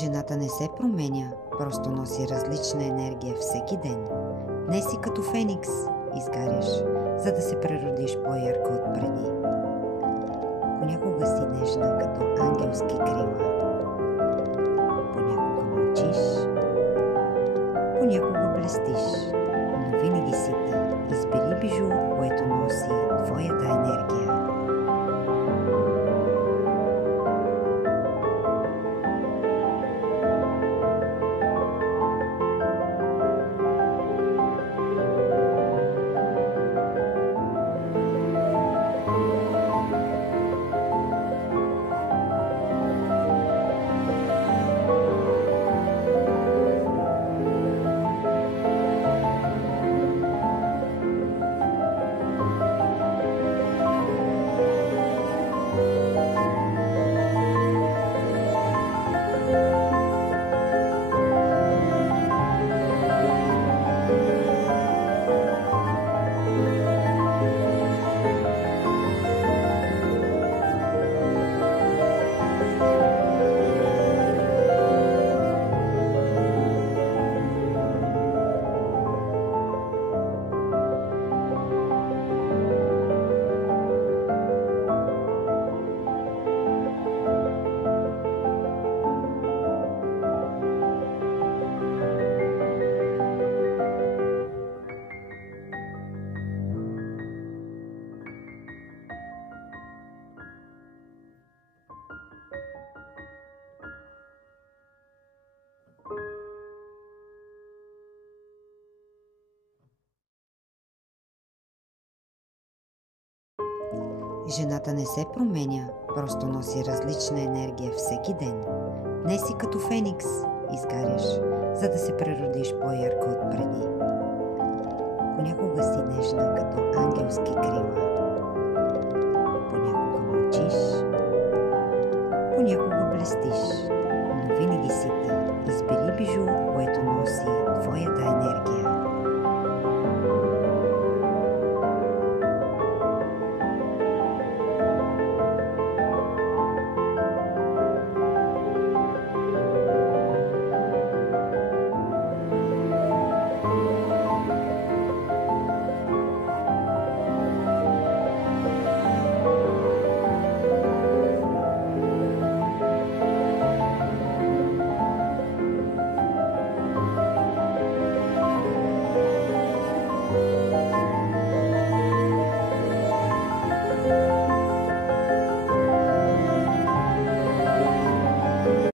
Жената не се променя, просто носи различна енергия всеки ден. Не си като феникс, изгаряш, за да се преродиш по-ярко от преди. Понякога си нежна като ангелски крила. Понякога мълчиш, понякога блестиш, но винаги си ти. Избери бижу, което носи твоята енергия. Жената не се променя, просто носи различна енергия всеки ден. Не си като феникс, изгаряш, за да се преродиш по-ярко от преди. Понякога си нежна като ангелски крила. Понякога мълчиш, понякога блестиш, но винаги си ти. Избери бижу, което носи твоята енергия.